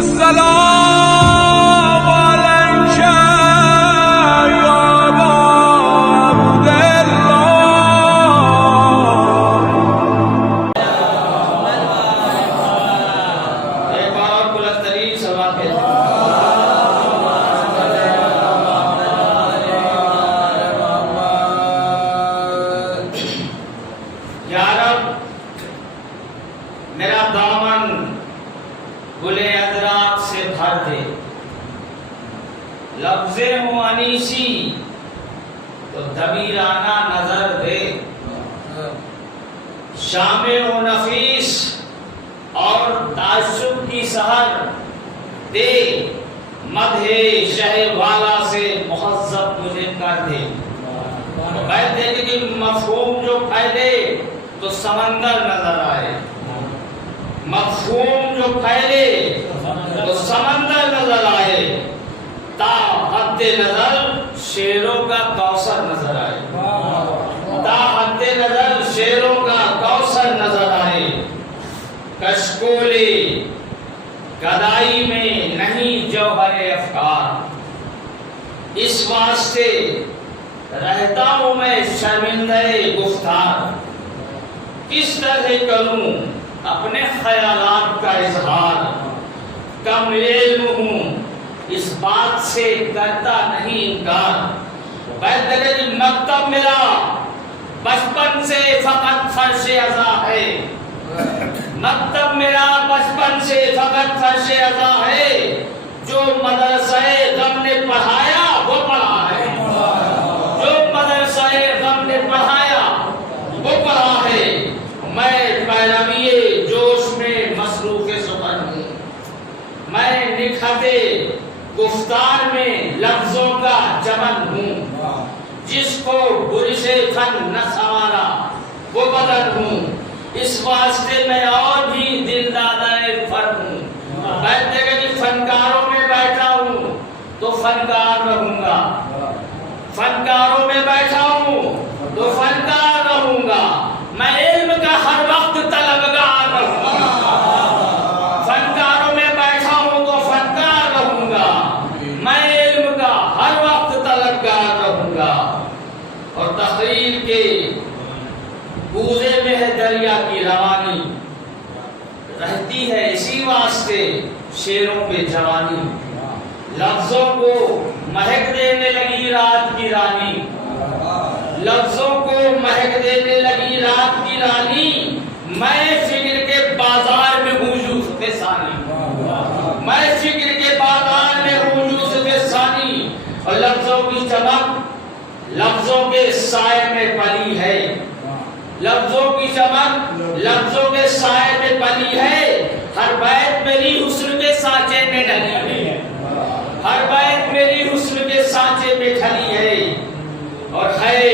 السلام عليك يا أبا عبد الله. ایک بار اور بلند ترین سلوات پڑھیں. یا رب میرا دامن گلے ادراک سے بھر دے، لفظیں ہوں انیسی تو دبیرانہ نظر دے، شام و نفیس اور تعجب کی سحر دے، مدح شہ والا سے مہذب مجھے کر دے. کہتے ہیں کہ مفہوم جو پھیلے تو سمندر نظر آئے، مفہوم جو پھیلے تو سمندر نظر آئے، تا حد نظر شیروں کا کوثر نظر آئے، تا حد نظر شیروں کا کوثر نظر آئے. کشکولے گدائی میں نہیں جوہر افکار، اس واسطے رہتا ہوں میں شرمندہ گفتار. کس طرح کروں اپنے خیالات کا اظہار، کم علم ہوں اس بات سے کرتا نہیں انکار. مکتب میرا بچپن سے فقط فرش ازا ہے، مکتب میرا بچپن سے فقط فرش ازا ہے، جو مدرسہ غم نے پڑھایا وہ پڑھا ہے، جو مدرسہ غم نے پڑھایا وہ پڑھا ہے. میں پیروی جوش میں مصروف سخن ہوں، میں نکھتے گفتار میں لفظوں کا چمن ہوں، جس کو برش فن نہ سنوارا وہ بدن ہوں. اس واسطے میں اور بھی دل دادا فن ہوں. بیٹھتے کہ فنکاروں میں بیٹھا ہوں تو فنکار رہوں گا، فنکاروں میں بیٹھا ہوں تو فنکار رہوں گا. میں علم کا ہر وقت طلبگار رہوں گا، فنکاروں میں بیٹھا ہوں تو فنکار رہوں گا. میں علم کا ہر وقت طلبگار رہوں گا. اور تحریر کے کوزے میں ہے دریا کی روانی، رہتی ہے اسی واسطے شیروں پہ جوانی. لفظوں کو مہک دینے لگی رات کی رانی، لفظوں کو مہک دینے لگی رات کی رانی. میں فکر کے بازار میں ہوں یوسف ثانی، میں فکر کے بازار میں ہوں یوسف ثانی. اور لفظوں کی چمک لفظوں کے سائے میں پلی ہے، لفظوں کی چمک لفظوں کے سائے میں پلی ہے. ہر بیت میری حسن کے سانچے میں ڈلی ہے، ہر بیت میری حسن کے سانچے میں ڈلی ہے. اور ہے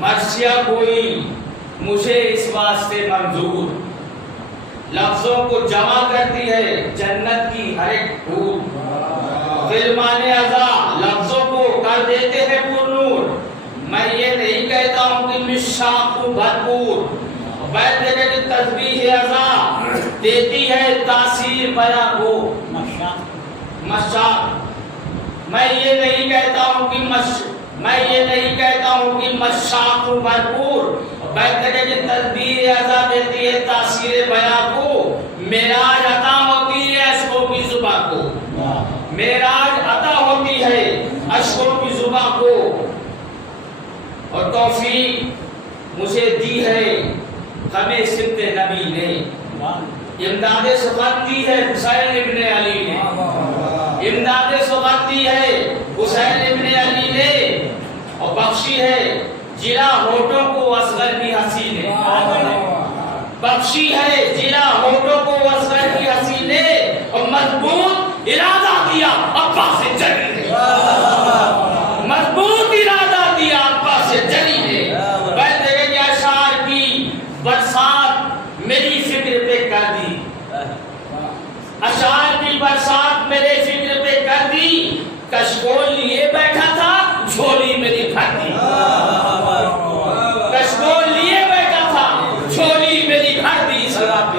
مرثیہ کوئی مجھے اس واسطے منظور، لفظوں کو جمع کرتی ہے جنت کی ہر ایک پھول. فلمان ازا لفظوں کو کر دیتے ہیں پر نور. میں یہ نہیں کہتا ہوں کہ مشاق ہوں بھرپور، بیت دیکھے کہ تسبیح ازا دیتی ہے تاثیر بیاں کو مشاق. میں یہ نہیں کہتا ہوں کہ مشاق ہوں بھرپور، بیت دیکھے کہ تسبیح ازا دیتی ہے تاثیر بیاں کو. معراج عطا ہوتی ہے اشکوں کی زباں کو، معراج عطا ہوتی ہے اشکوں کی زباں کو. اور توفیق مجھے دی ہے ہمیں سمت نبی نے، امداد سخت دی ہے حسین ابن علی نے، امداد سخت دی ہے حسین ابن علی نے. اور بخشی ہے جلا ہوٹوں کو اصغر کی ہنسی نے، بخشی ہے جلا ہوٹوں کو اصغر کی ہنسی نے. اور مضبوط ارادہ دیا ابا سے جلی نے، مضبوط ارادہ دیا ابا سے جلی نے. بیٹھے کہ اشعار کی برسات میری فکر پہ کر دی، اشعار کی برسات میرے فکر پہ کر دی. کشکول لیے بیٹھا تھا جھولی میری بھر دی، کشکول لیے بیٹھا تھا جھولی میری بھر دی. سلام پہ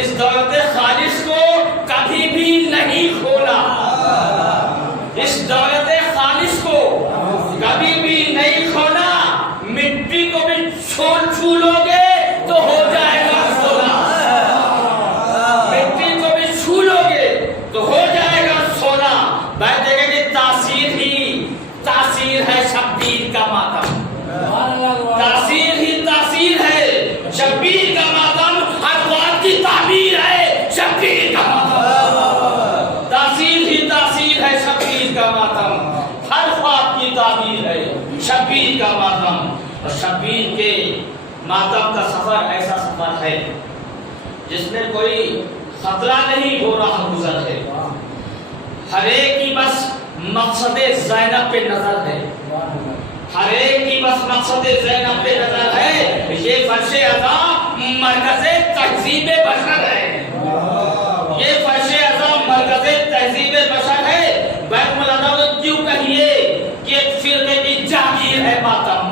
اس دولت خالص کو کبھی بھی نہیں کھونا، اس دولت خالص کو کبھی بھی نہیں کھونا۔ مٹی کو بھی چھو لو گے تو ہو جائے گا سونا، مٹی کو بھی چھو لو گے تو ہو جائے گا سونا۔ بات دیکھیں کہ تاثیر ہے شبیر کا ماتم، تاثیر ہی تاثیر ہے شبیر کا ماتم، ہر بات کی تعبیر ہے شبیر کا ماتم، تاثیر ہی تاثیر ہے شبیر کا ماتم، ہر بات کی تعبیر ہے شبیر کا ماتم۔ اور شبیر کے ماتم کا سفر ایسا سفر ہے جس میں کوئی خطرہ نہیں، وہ راہ گزر ہے، ہر ایک کی بس مقصد زینب پہ نظر ہے، ہر ایک کی بس مقصد زینب پہ نظر ہے۔ یہ فرش عزا مرکز تہذیب بشر ہے، یہ فرش عزا مرکز تہذیب بشر ہے۔ بیت المقدس کیوں کہیے کہ ایک فرقے کی جاگیر ہے ماتم،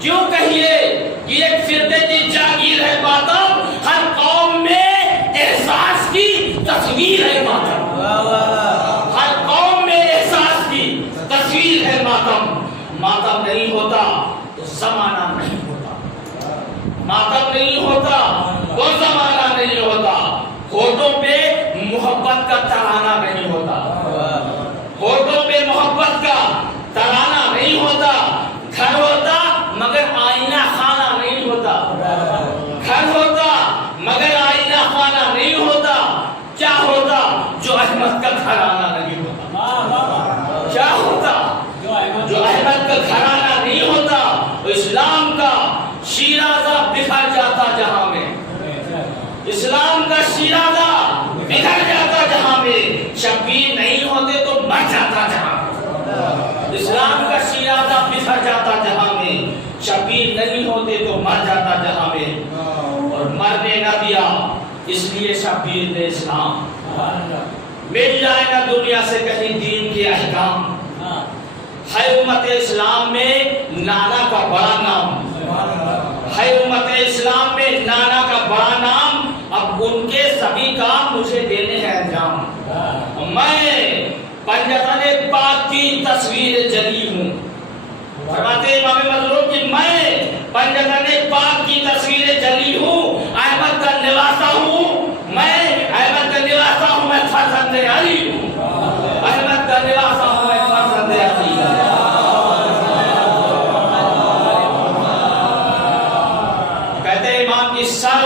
کیوں کہیے کہ ایک فرقے کی جاگیر ہے ماتم، ہر قوم میں احساس کی تصویر ہے ماتم، ہر قوم میں احساس کی تصویر ہے ماتم۔ ماتم نہیں ہوتا تو زمانہ نہیں ہوتا، ماتم نہیں ہوتا تو زمانہ نہیں ہوتا، ہونٹوں پہ محبت کا ترانہ نہیں ہوتا، ہونٹوں پہ محبت کا ترانہ نہیں ہوتا، گھر ہوتا مگر آئینہ خانہ نہیں ہوتا، گھر ہوتا مگر آئینہ خانہ نہیں ہوتا، کیا ہوتا جو احمد کا گھرانہ نہیں ہوتا، کیا ہوتا جو احمد کا گھرانہ نہیں ہوتا، اسلام کا شیرازہ بکھر جاتا جہاں میں، اسلام کا شیرازہ بکھر جاتا جہاں میں، شبیر نہیں ہوتے تو مر جاتا جہاں میں، اسلام کا شیرازہ بکھر جاتا جہاں میں، شبیر نہیں ہوتے تو مر جاتا جہاں میں، اور مرنے نہ دیا اس لیے شبیر نے اسلام، مل جائے نا دنیا سے کہیں دین کے احکام۔ ہے امت اسلام میں نانا کا بڑا نام، ہے امت اسلام میں نانا کا بڑا نام، اب ان کے سبھی کام مجھے دینے ہیں انجام۔ میں پنجتن پاک کی تصویر جلی ہوں، فرماتے امام مظلوم کہ میں پنجتن پاک کی تصویر جلی ہوں، احمد کا نواسا ہوں، میں احمد کا نواسا ہوں، میں فرزند علی ہوں، احمد کا نواسا ہوں، میں فرزند علی ہوں۔ کہتے امام کی سر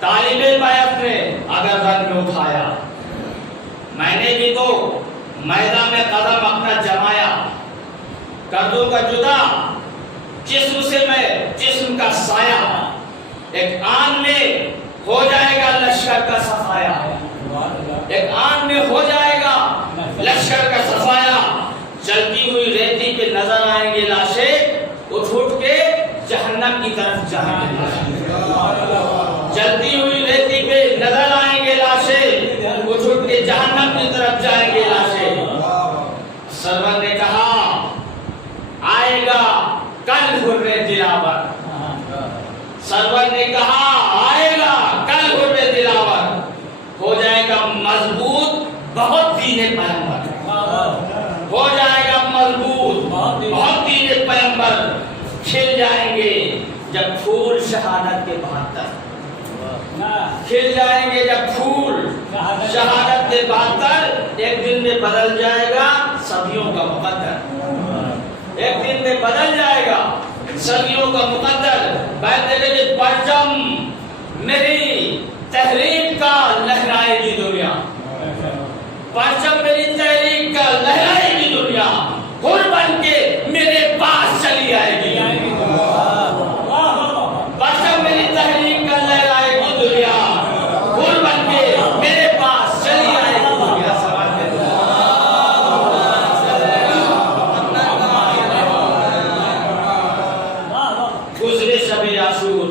طالب بیعت نے اگر رنگ میں اٹھایا، میں نے بھی تو میدان میں قدم اپنا جمایا، کر دوں گا جدا جسم سے میں جسم کا سایہ، ایک آن میں ہو جائے گا لشکر کا صفایا، ایک آن میں ہو جائے گا لشکر کا صفایا، چلتی ہوئی ریتی پہ نظر آئیں گے لاشیں، اٹھ کے جہنم کی طرف جائیں گے، چلتی ہوئی ریتی پہ نظر آئیں گے لاشیں، اٹھ کے جہنم کی طرف جائیں گے لاشیں۔ سرور نے کہا آئے گا کل حرے دلاور، سرور نے کہا آئے گا کل حرے دلاور، ہو جائے گا مضبوط بہت دین پیغمبر، ہو جائے گا مضبوط بہت دین پیغمبر، کھل جائیں گے جب پھول شہادت کے 72، کھل جائیں گے جب پھول شہادت کے 72، ایک دن میں بدل جائے گا صدیوں کا مقدر، ایک دن میں بدل جائے گا صدیوں کا مقدر۔ بیت کے پرچم میری تحریک کا لہرائے گی دنیا، پرچم میری تحریک کا لہرائے گی دنیا، حر بن کے میرے پاس چلی آئے گی، پرچم میری تحریک کا لہرائے گی دنیا، حر بن کے میرے پاس چلی آئے گی دنیا۔ گزرے شب عاشور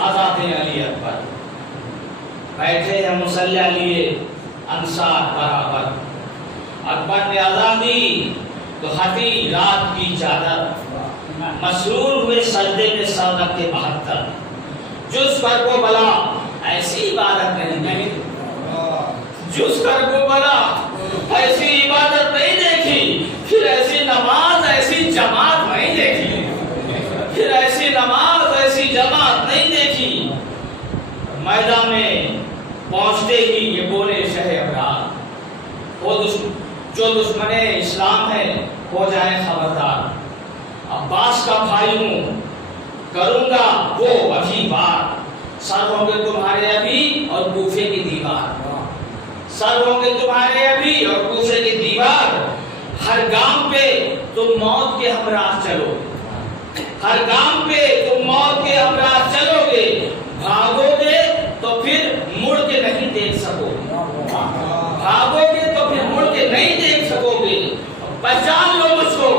آزاد علی اکبر، بیٹھے ہیں مصلی لیے انصار برابر، اکبر نے اذان دی تو ہٹی رات کی چادر، مسرور ہوئے سجدے میں سر رکھ کے 72، جز پر کو بلا ایسی عبادت نہیں، جس کر کو بلا ایسی عبادت نہیں دیکھی، پھر ایسی نماز ایسی جماعت نہیں دیکھی، پھر ایسی نماز ایسی جماعت نہیں دیکھی۔ میدان میں پہنچتے ہی یہ بولے شہ ابرار، وہ جو دشمن اسلام ہے ہو جائے خبردار، عباس کا بھائی ہوں کروں گا وہ ابھی بار، سر ہوں گے تمہارے ابھی اور کوفے کی دیوار، سر ہوں گے تمہارے ابھی اور کوفے کی دیوار، ہر گام پہ تم موت کے ہمراہ چلو، ہر گام پہ تم موت کے ہمراہ چلو گے، بھاگو گے تو پھر مڑ کے نہیں دیکھ سکو گے، بھاگو گے تو پھر مڑ کے نہیں دیکھ سکو گے۔ پہچان لو مجھ کو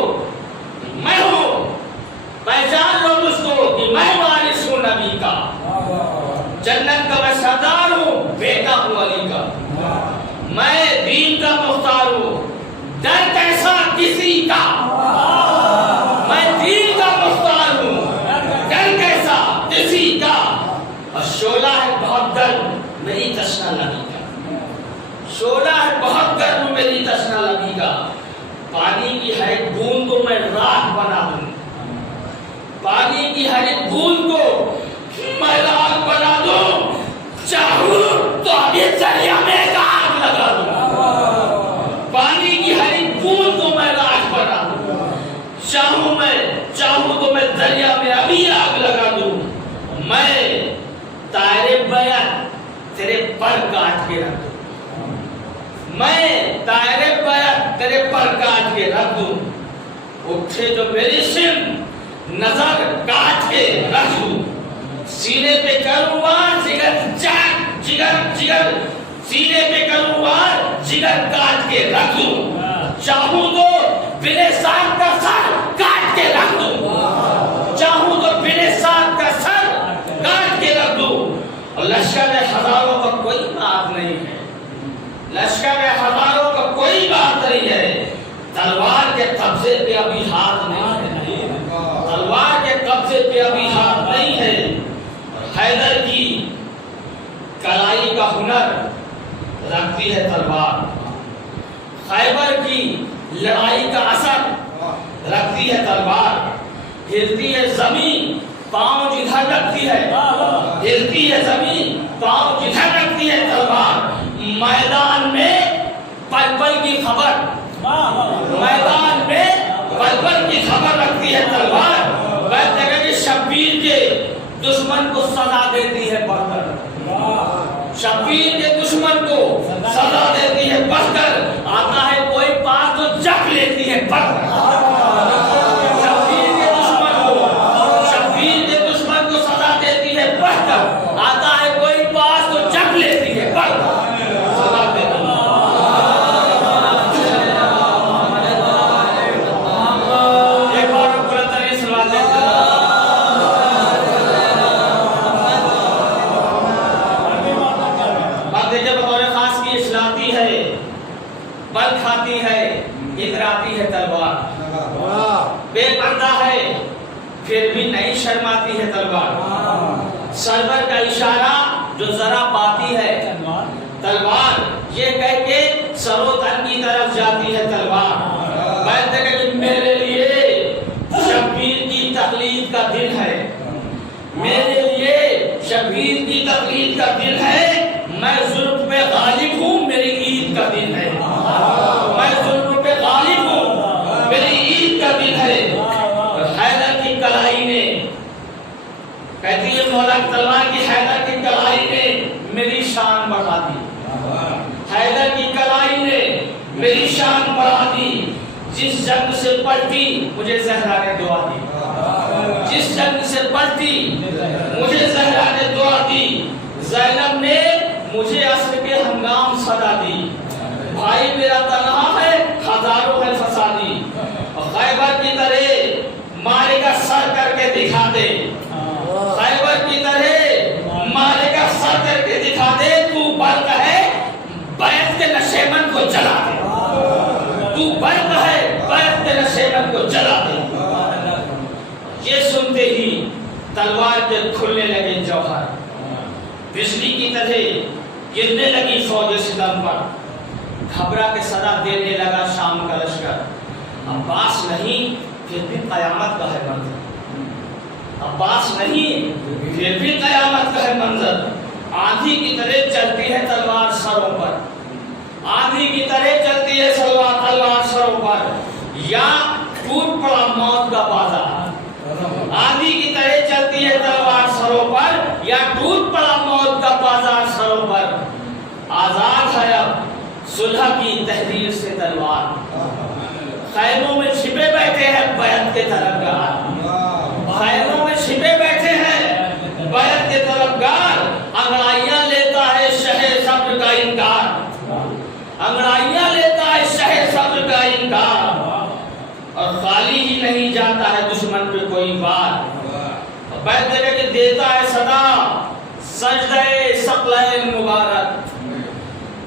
میں ہوں، پہچان لو مجھ کو کہ میں وارث ہوں نبی کا، جنت کا میں سردار ہوں، بیٹا ہوں علی کا، میں دین کا مختار ہوں، ڈر کیسا کسی کا، میں دین کا مختار ہوں، ڈر کیسا کسی کا، اور شعلہ ہے بہت گرم میری تشنہ لبی کا، شعلہ ہے بہت گرم میری تشنہ لبی کا، پانی کی ہر ایک بوند کو میں راکھ بنا دوں، پانی کی ہر ایک بوند کو میں راکھ بنا دوں، چاہوں تو ابھی دریا میں ایک آگ لگا دوں، پانی کی ہر ایک بوند کو میں راکھ بنا دوں، چاہوں تو میں دریا میں ابھی آگ لگا دوں، میں تارے بیعت تیرے پر کاٹ کے رکھ دوں، میں تارے بیعت تیرے پر کاٹ کے رکھ دوں، اٹھے جو میری سم نظر کاٹ کے رکھ دوں، سینے پہ کروں وار جگر جگر سینے پہ کروں وار جگر کاٹ کے رکھ دوں، چاہوں تو بنے ساتھ کا سر کاٹ کے رکھ دوں، چاہوں تو بنے ساتھ کا سر کاٹ کے رکھ دوں، اور لشکر ہزاروں کا کوئی بات نہیں ہے، لشکر ہزاروں کا کوئی بات نہیں ہے، تلوار کے قبضے پہ ابھی ہاتھ نہیں ہے، تلوار کے قبضے پہ ابھی ہاتھ نہیں ہے، حیدر کی کلائی کا ہنر رکھتی ہے تلوار، خیبر کی لڑائی کا اثر رکھتی ہے تلوار، ہلتی ہے زمین پاؤں جدھر رکھتی ہے، ہلتی ہے زمین پاؤں جدھر رکھتی ہے تلوار، میدان میں پل پل کی خبر، میدان میں پل پل کی خبر رکھتی ہے تلوار، کہتے ہیں کہ شبیر کے دشمن کو سزا دیتی ہے بڑھ کر، شبیر کے دشمن کو سزا دیتی ہے بڑھ کر، آتا ہے کوئی پاس تو جک لیتی ہے بڑھ کر، شبیر کے دشمن کو سزا دیتی ہے بڑھ کر، آتا ہے کوئی پاس تو جک لیتی ہے بڑھ کر، سزا دیتی ہے۔ ایک بار قرآن ترین سلوات دیتے ہیں، بل کھاتی ہے اتراتی ہے تلوار، بے پردہ ہے پھر بھی نہیں شرماتی ہے تلوار، سرور کا اشارہ جو ذرا پاتی ہے تلوار، یہ کہہ کے سرو تن کی طرف جاتی ہے تلوار، کہتے ہیں کہ میرے لیے شبیر کی تقلید کا دن ہے، میرے لیے شبیر کی تقلید کا دن ہے، میں ظلم پہ غالب ہوں میری عید کا دن ہے، میں ظلم پہ غالب ہوں میری عید کا دن ہے، حیدر کی کلائی نے کہتی ہے مولا تلوار کی، حیدر کی کلائی نے میری شان بڑھا دی، حیدر کی کلائی نے میری شان بڑھا دی، جس جنگ سے پڑھتی مجھے زہرا نے دعا دی، جس جنگ سے پڑھتی مجھے زہرا نے دعا دی، زینب نے مجھے عصر کے ہنگام صدا دی، بھائی میرا تنہا ہے ہزاروں ہے فسادی، خیبر کی طرح مارے کا سر کر کے دکھا دے، خیبر کی طرح مارے کا سر کر کے دکھا دے، تو برق ہے بیعت کے نشیمن کو جلا دے، تو برق ہے بیعت کے نشیمن کو جلا دے۔ یہ سنتے ہی تلوار کے کھلنے لگے جوہر، بجلی کی طرح گرنے لگی فوج ستم پر، گھبرا کے صدا دینے لگا شام کا لشکر، عباس نہیں پھر بھی قیامت کا ہے منظر، عباس نہیں پھر بھی قیامت کا ہے منظر، آندھی کی طرح چلتی ہے تلوار سروں پر، آندھی کی طرح چلتی ہے تلوار سروں پر، یا ٹوٹ پڑا موت کا بازار، آندھی کی طرح چلتی ہے تلوار سروں پر، یا ٹوٹ پڑا موت کا بازار سروں پر، آزاد ہے اب صلح کی تحریر سے تلوار، خیموں میں چھپے بیٹھے ہیں بیعت کے طلبگار، خیموں میں چھپے بیٹھے ہیں بیعت کے طلبگار، انگڑائیاں لیتا ہے شہ صبر کا انکار، انگڑائیاں لیتا ہے شہ صبر کا انکار، اور خالی ہی نہیں جاتا ہے دشمن پہ کوئی بار، بیعت دے کے دیتا ہے صدا سجدہ ثقلین مبارک،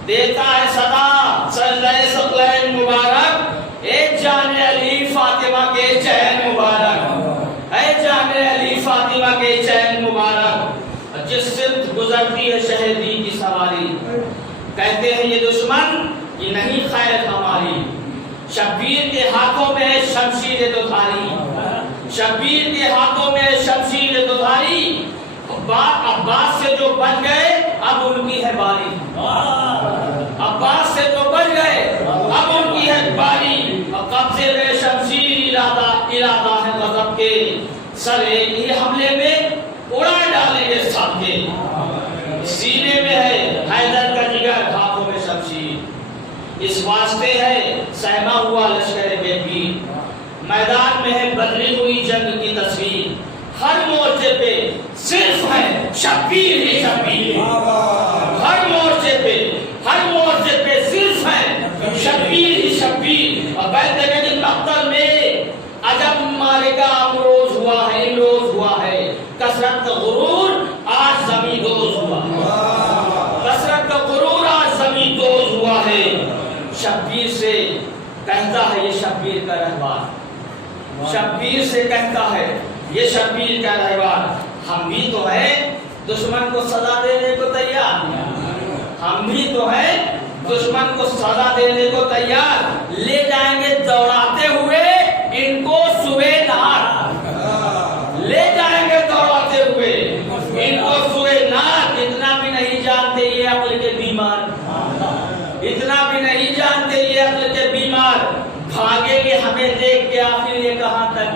دیتا ہے صدا سجدہ ثقلین مبارک، اے جان علی فاطمہ کے چین مبارک، اے جان علی فاطمہ کے چین مبارک، جس سمت گزرتی ہے شہیدی کی سواری، کہتے ہیں یہ دشمن یہ نہیں خیر ہماری، شبیر کے ہاتھوں میں ہے شمشیر دوتھاری، شبیر کے ہاتھوں میں ہے شمشیر دوتھاری، عباس سے جو بچ گئے اب ان کی ہے باری، عباس سے جو بچ گئے اب ان کی ہے باری، قبضے میں شمشیر ارادہ ہے غضب کے، سر ایک ہی حملے میں اڑا ڈالیں گے سب کے، سینے میں ہے حیدر کا جگر ہاتھوں میں شمشیر، اس واسطے ہے سہما ہوا لشکر بے پیر، میدان میں ہے بدلی ہوئی جنگ کی تصویر، ہر مورچے پہ صرف ہے شبیر ہی شبیر، ہر مورچے پہ صرف ہے شبیر ہی شبیر، اور بیعت کے مقتل میں عجب مارکہ امروز ہوا ہے، کثرت کا غرور آج زمین دوز ہوا ہے، کثرت کا غرور آج زمین دوز ہوا ہے، شبیر سے کہتا ہے یہ شبیر کا رہبار، شبیر سے کہتا ہے یہ شبیر کا رہبار، ہم بھی تو ہیں دشمن کو سزا دینے کو تیار، ہم بھی تو ہیں دشمن کو سزا دینے کو تیار، لے جائیں گے دوڑاتے ہوئے ان کو سوئے نار، لے جائیں گے دوڑاتے ہوئے ان کو سوئے نار، اتنا بھی نہیں جانتے یہ عقل کے بیمار، اتنا بھی نہیں جانتے یہ عقل کے بیمار، بھاگیں گے ہمیں دیکھ کے آخر یہ کہاں تک،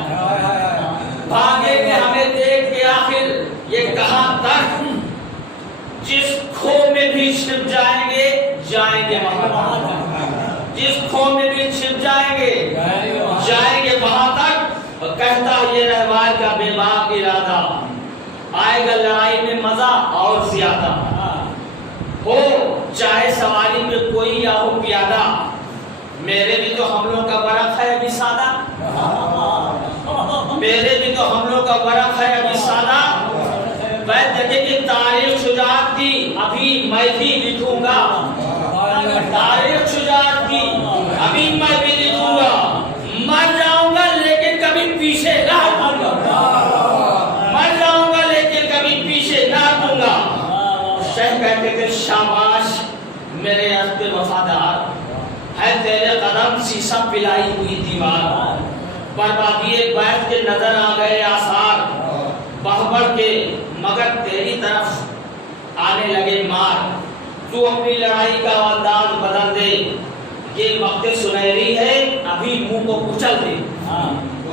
بھاگیں گے ہمیں دیکھ کے آخر یہ کہاں تک، جس کھو میں بھی چھپ جائیں گے وہاں تک، جس کھو میں بھی چھپ جائیں گے وہاں تک، اور کہتا یہ رہبار کا بے باک ارادہ، آئے گا لڑائی میں مزہ اور زیادہ، ہو چاہے سواری پہ کوئی یا ہو پیادہ، میرے بھی تو حملوں کا ورق ہے ابھی سادہ، میرے بھی تو حملوں کا ورق ہے ابھی سادہ، بیعت کی تاریخ شجاعت کی ابھی میں بھی لکھوں گا، تاریخ شجاعت کی ابھی میں بھی لکھوں گا، مر جاؤں گا لیکن کبھی پیچھے نہ ہٹوں گا، مر جاؤں گا لیکن کبھی پیچھے نہ ہٹوں گا، شہ کہتے تھے شاباش میرے عزم وفادار، ہے تیرے قدم سیسا پلائی ہوئی دیوار، بربادی بیعت کے نظر آ گئے آثار، بہبڑ کے مگر تیری طرف آنے لگے مار، تو اپنی لڑائی کا انداز بدل دے، یہ وقت سنہری ہے ابھی منہ کو کچل دے،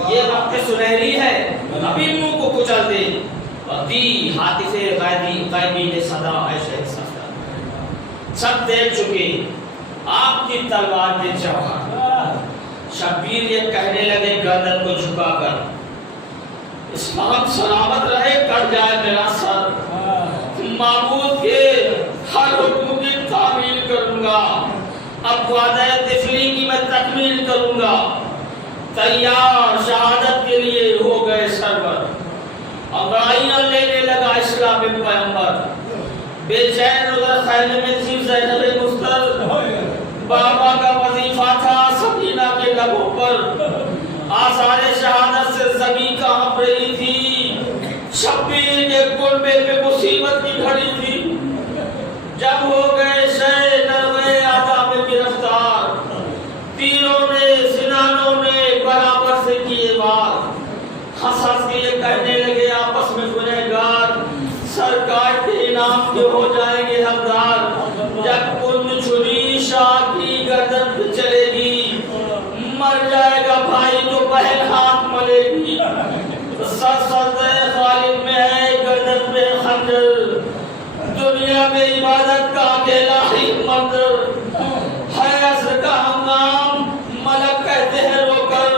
یہ وقت سنہری ہے ابھی منہ کو کچل دے، دی ہاتف غیبی نے صدا ہے شہد صفدر، سب دیکھ چکے آپ کی تلوار کے جوہر، شبیر یہ کہنے لگے گردن کو جھکا کر، اسلام سلامت رہے کٹ جائے میرا سر، معبود کے ہر حکم کی تعمیل کروں گا، اب وعدہ طفلی کی میں تکمیل کروں گا، تیار شہادت کے لیے ہو گئے سرور، انگڑائیاں لینے لگا اسلام پیغمبر، بے چین ادھر خیمے میں تھی زینب مستر، بابا کا وظیفہ تھا سکینہ کے لبوں پر، آثار شہادت سے زمین کانپ رہی تھی، شبیر کے کلبے پہ مصیبت کی گھڑی تھی، جب ہو گئے شے نرمے آداب گرفتار، تیروں نے سنانوں نے برابر سے کیے وار، ہنس ہنس کے یہ کہنے لگے آپس میں گنہگار، سرکار کے انعام کے ہو جائیں گے حقدار، جب کن چھری شاہ کی گردن پہ چلے گی، مر جائے گا بھائی تو بہن ہاتھ ملے گی، سر سجدہ خالد میں ہے گردن پہ خنجر، دنیا میں عبادت کا اکیلا ہی منظر، ہے عصر کا ہنگام ملک کہتے ہیں رو کر،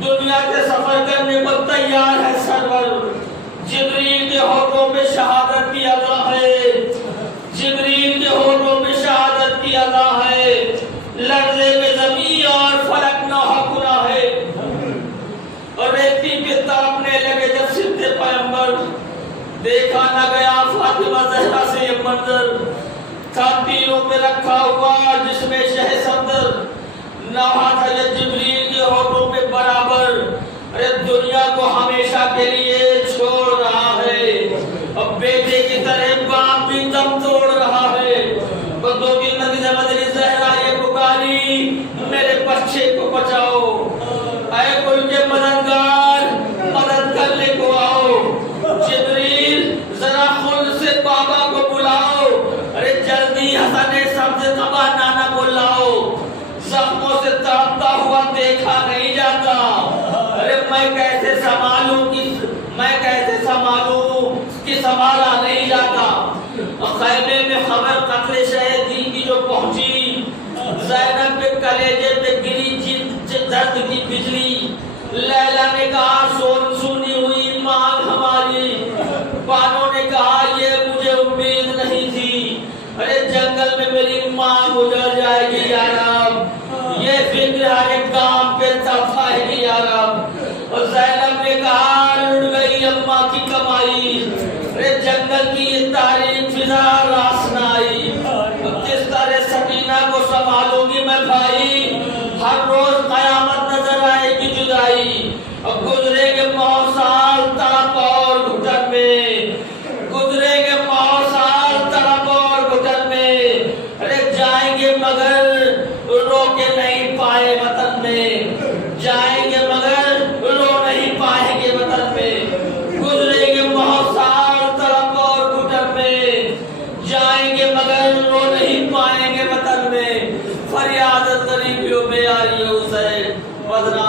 دنیا کے سفر کرنے کو تیار ہے سرور، جبریل کے ہونٹوں پہ شہادت کی ادا ہے، جبریل کے ہونٹوں پہ شہادت کی ادا ہے، لرزے میں زمین اور فلک ناحکنا ہے، اور ریتی پہ تڑپنے لگے جب سلتے پیغمبر، دیکھا نہ گیا فاطمہ زہرا سے یہ منظر، تھا تیروں پہ رکھا ہوا جس میں شہ صدر، نوحہ تھا یہ جبریل کے ہونٹوں پہ برابر، ارے دنیا کو ہمیشہ کے لیے چھوڑ رہا ہے، اب بیٹے کی طرح باپ بھی دم توڑ رہا ہے، بدوں کی نبی مدنی زہرا یہ پکاری میرے بچے کو بچاؤ، اے کل کے مددگار مدد کرنے کو آؤ، جبریل ذرا خود سے بابا کو بلاؤ، ارے جلدی حسن سبز قبا نانا کو لاؤ، زخموں سے تڑپتا ہوا دیکھا نہیں جاتا، ارے میں کیسے سنبھالوں کہ سنبھالا نہیں جاتا، خیمے میں خبر قتل شہید کی جو پہنچی، زینب کے کلیجے پہ گری درد کی بجلی، لیلا نے کہا سونی ہوئی مانگ ہماری، بانوں نے کہا یہ مجھے امید نہیں تھی، ارے جنگل میں میری ماں گزر جائے گی یا رب، یہ فکر ہر ایک کام پہ تڑپائے گی یا رب، اور زینب نے کہا لٹ گئی اماں کی کمائی، ارے جنگل کی یہ تاریخ فضا راس نہ آئی، کس طرح سکینہ کو سنبھالوں گی میں بھائی، ہر روز قیامت نظر آئے گی جدائی، اب گزرے گے 9 سال تڑپ اور گھٹن میں، گزرے گے 9 سال تڑپ اور گھٹن میں، ارے جائیں گے مگر رو کے نہیں پائے وطن میں، جائیں گے مگر رو نہیں پائیں گے وطن میں، گزرے گے 9 سال تڑپ اور گھٹن میں، جائیں گے مگر رو نہیں پائیں گے وطن میں، فریاد غریبیوں میں آ رہی ہے حسین بدنام